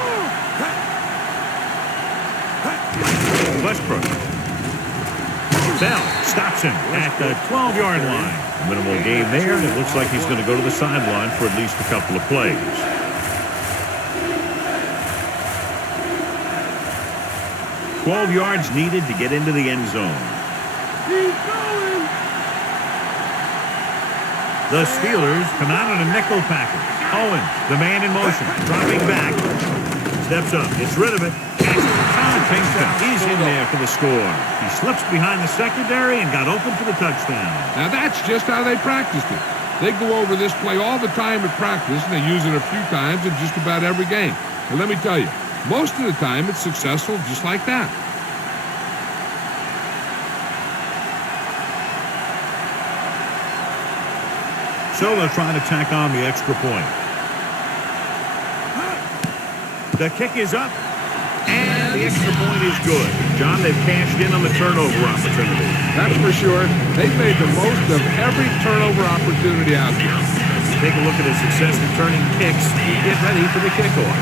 Westbrook. Bell stops him at the 12-yard line. Minimal gain there, and it looks like he's going to go to the sideline for at least a couple of plays. $12 yards needed to get into the end zone. The Steelers come out on a nickel package. Owens, the man in motion, dropping back. Steps up, gets rid of it. He's in there for the score. He slips behind the secondary and got open for the touchdown. Now that's just how they practiced it. They go over this play all the time at practice, and they use it a few times in just about every game. And let me tell you, most of the time it's successful just like that. So they'll try to tack on the extra point. The kick is up, and the extra point is good. John, they've cashed in on the turnover opportunity. That's for sure. They've made the most of every turnover opportunity out there. Take a look at his success in turning kicks. Get ready for the kickoff.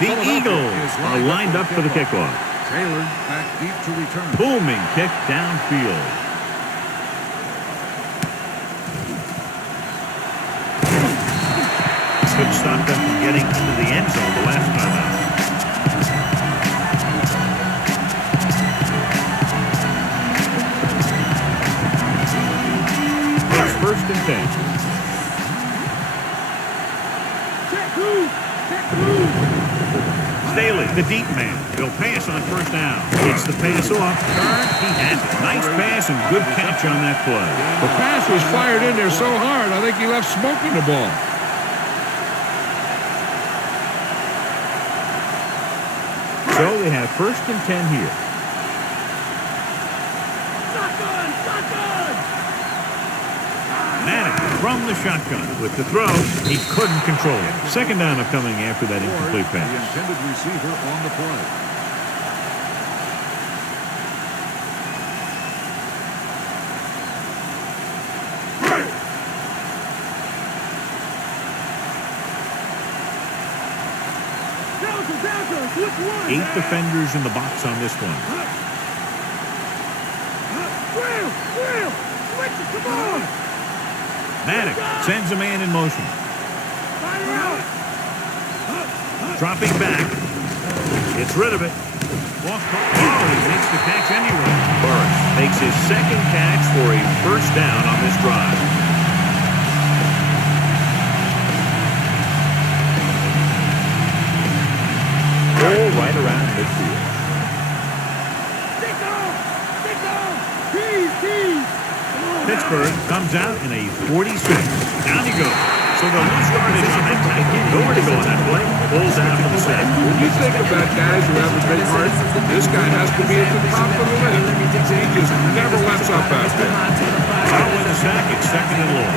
The Eagles are lined up for the kickoff. Taylor back deep to return. Booming kick downfield. Couldn't stop them from getting into the end zone the last time out. It's 1st and 10. Staley, the deep man. He'll pass on 1st down. Gets the pass off. Turn. He has it. Nice pass and good catch on that play. The pass was fired in there so hard, I think he left smoke in the ball. So they have 1st and 10 here. Madden from the shotgun with the throw. He couldn't control it. 2nd down upcoming after that incomplete pass. The intended receiver on the play. Eight defenders in the box on this one. Maddox sends a man in motion. Dropping back. Gets rid of it. Oh, he makes the catch anyway. Burris makes his 2nd catch for a 1st down on this drive. midfield. Pittsburgh comes out in a 46. Down he goes. So they'll lose yardage on that tight end. Nowhere to go on that play. Pulls down for the sack. When you think about guys who have a big heart, this guy has to be at the top of the list. He just never lets up out there. I'll win the sack. It's second and long.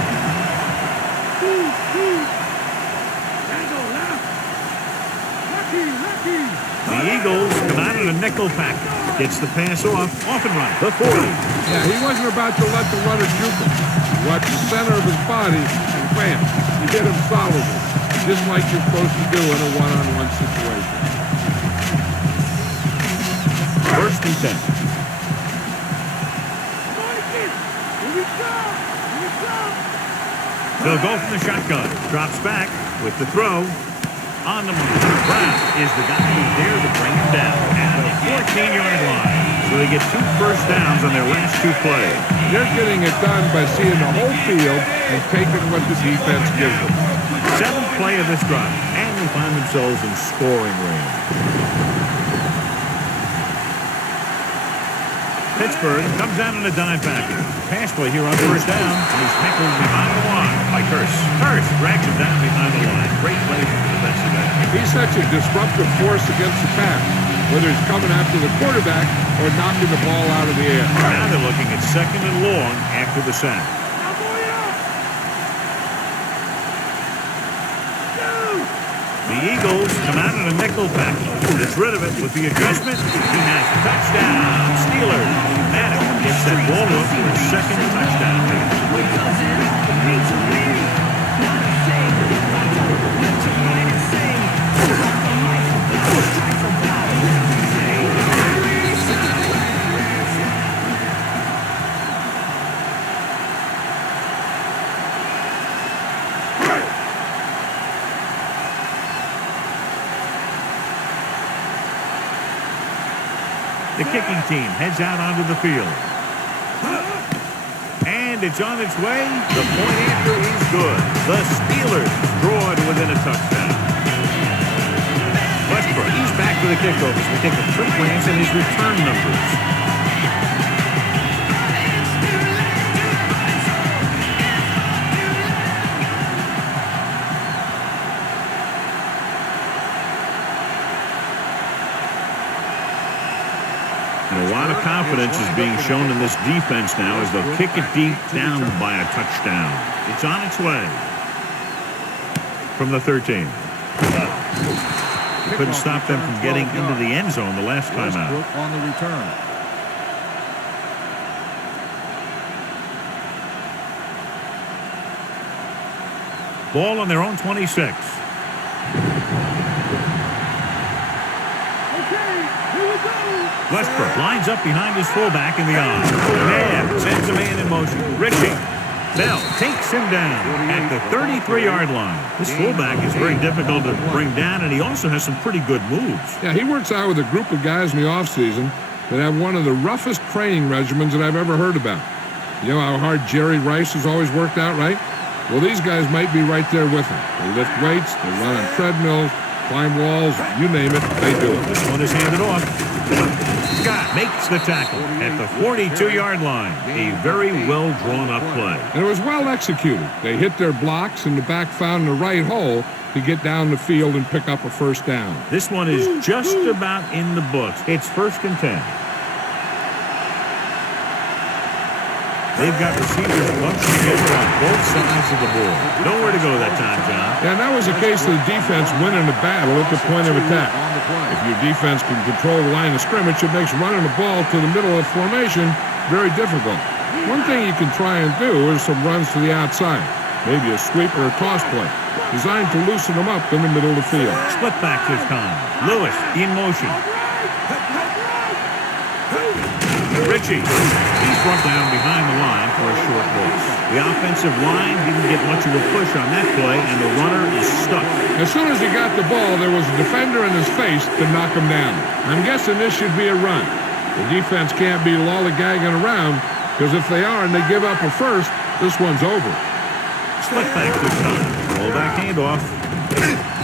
The Eagles come out in a nickel pack. Gets the pass off and run. The 40. Yeah, he wasn't about to let the runner juke him. He watched the center of his body, and bam, he hit him solidly, just like you're supposed to do in a one-on-one situation. First and 10. They'll go from the shotgun. Drops back with the throw. On the move. Brown is the guy who's there to bring him down at the 14-yard line. So they get 2 first downs on their last 2 plays. They're getting it done by seeing the whole field and taking what the defense gives them. 7th play of this drive, and they find themselves in scoring range. Pittsburgh comes out in a dime package. Pass play here on first down, and he's tackled behind the line by Curse. Curse drags him down behind the line. Great play from the defensive end. He's such a disruptive force against the pass, whether he's coming after the quarterback or knocking the ball out of the air. Now they're looking at second and long after the sack. The Eagles come out in a nickel pack. Gets rid of it with the adjustment. He has a touchdown. Steelers. Madden gets that ball up for his second touchdown. The kicking team heads out onto the field. And it's on its way. The point after is good. The Steelers draw it within a touchdown. Westbrook, he's back for the kickoff as we take a quick glance at his return numbers. A lot of confidence is being shown in this defense now as they'll kick it deep down by a touchdown. It's on its way. From the 13. Couldn't stop them from getting into the end zone the last time out. On the return. Ball on their own 26. Westbrook lines up behind his fullback in the arm. Man sends a man in motion. Ritchie. Bell takes him down at the 33-yard line. This fullback is very difficult to bring down, and he also has some pretty good moves. Yeah, he works out with a group of guys in the offseason that have one of the roughest training regimens that I've ever heard about. You know how hard Jerry Rice has always worked out, right? Well, these guys might be right there with him. They lift weights, they run on treadmills, climb walls, you name it, they do it. This one is handed off. Scott makes the tackle at the 42-yard line. A very well-drawn-up play. And it was well executed. They hit their blocks, and the back found the right hole to get down the field and pick up a first down. This one is just about in the books. It's 1st and 10. They've got receivers bunched together on both sides of the ball. Nowhere to go that time, John. And that was a case of the defense winning the battle at the point of attack. If your defense can control the line of scrimmage, it makes running the ball to the middle of formation very difficult. One thing you can try and do is some runs to the outside, maybe a sweep or a toss play, designed to loosen them up in the middle of the field. Split back this time. Lewis in motion. Ritchie. He's brought down behind the line for a short loss. The offensive line didn't get much of a push on that play, and the runner is stuck. As soon as he got the ball, there was a defender in his face to knock him down. I'm guessing this should be a run. The defense can't be lollygagging around, because if they are and they give up a first, this one's over. Split back this time. Roll back handoff.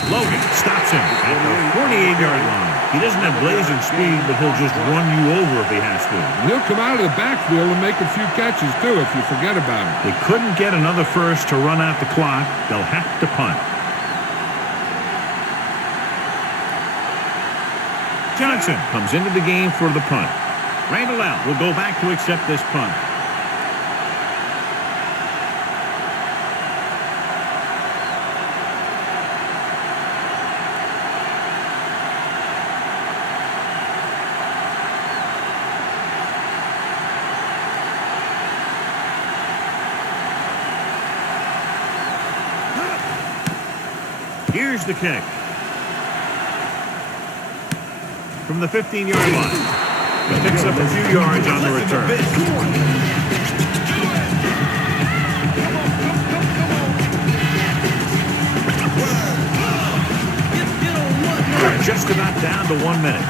Logan stops him at the 48-yard line. He doesn't have blazing speed, but he'll just run you over if he has to. And he'll come out of the backfield and make a few catches, too, if you forget about him. They couldn't get another first to run out the clock. They'll have to punt. Johnson comes into the game for the punt. Randall out will go back to accept this punt. Here's the kick. From the 15-yard line. He picks up a few yards on the return. We're just about down to 1 minute.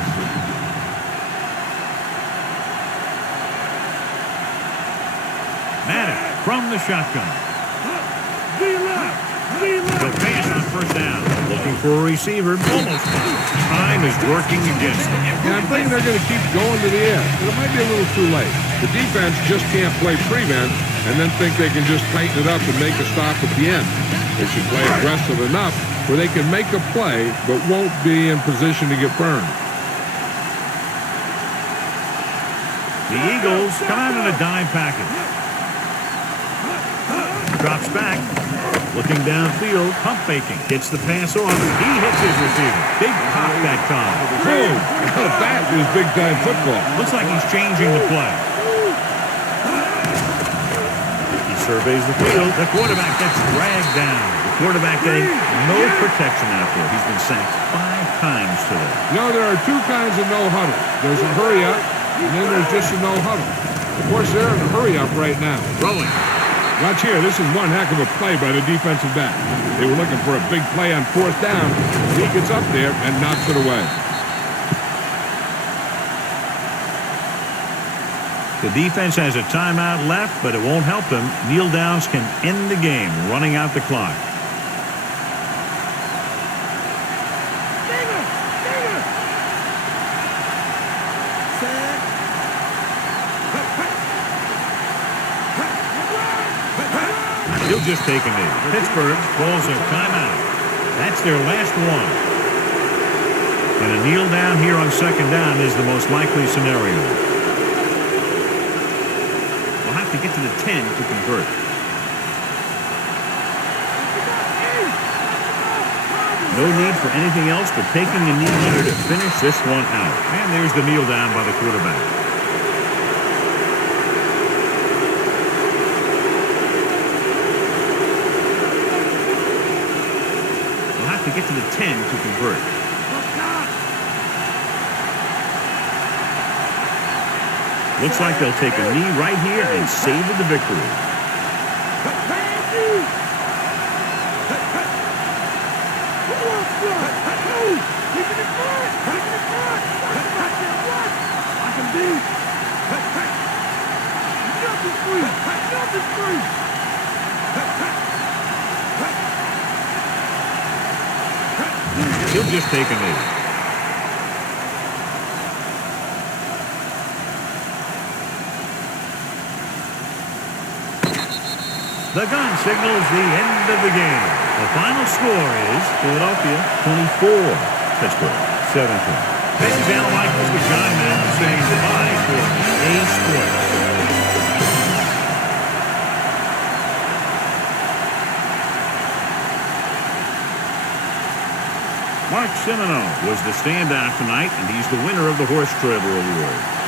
Madden from the shotgun. He'll pass on first down. Looking for a receiver. Almost. Time is working against them. And I'm thinking they're going to keep going to the end, but it might be a little too late. The defense just can't play prevent and then think they can just tighten it up and make a stop at the end. They should play aggressive enough where they can make a play but won't be in position to get burned. The Eagles come out in a dime package. Drops back. Looking downfield, pump faking. Gets the pass on. He hits his receiver. Big pop that time. Boom! That is big-time football. Looks like he's changing the play. He surveys the field. The quarterback gets dragged down. The quarterback getting no protection out there. He's been sacked 5 times today. No, there are 2 kinds of no huddle. There's a hurry up, and then there's just a no huddle. Of course, they're in a hurry up right now. Throwing. Watch here. This is one heck of a play by the defensive back. They were looking for a big play on 4th down. He gets up there and knocks it away. The defense has a timeout left, but it won't help them. Kneel downs can end the game, running out the clock. He'll just take a knee. Pittsburgh calls a timeout. That's their last one. And a kneel down here on 2nd down is the most likely scenario. We'll have to get to the 10 to convert. No need for anything else but taking a knee here to finish this one out. And there's the kneel down by the quarterback. To get to the 10 to convert. Looks like they'll take a knee right here and savor the victory. He'll just take a knee. The gun signals the end of the game. The final score is Philadelphia 24, Pittsburgh 17. This is Al Michaels with John Madden saying goodbye for EA Sports. Mark Semino was the standout tonight, and he's the winner of the Horse Trader Award.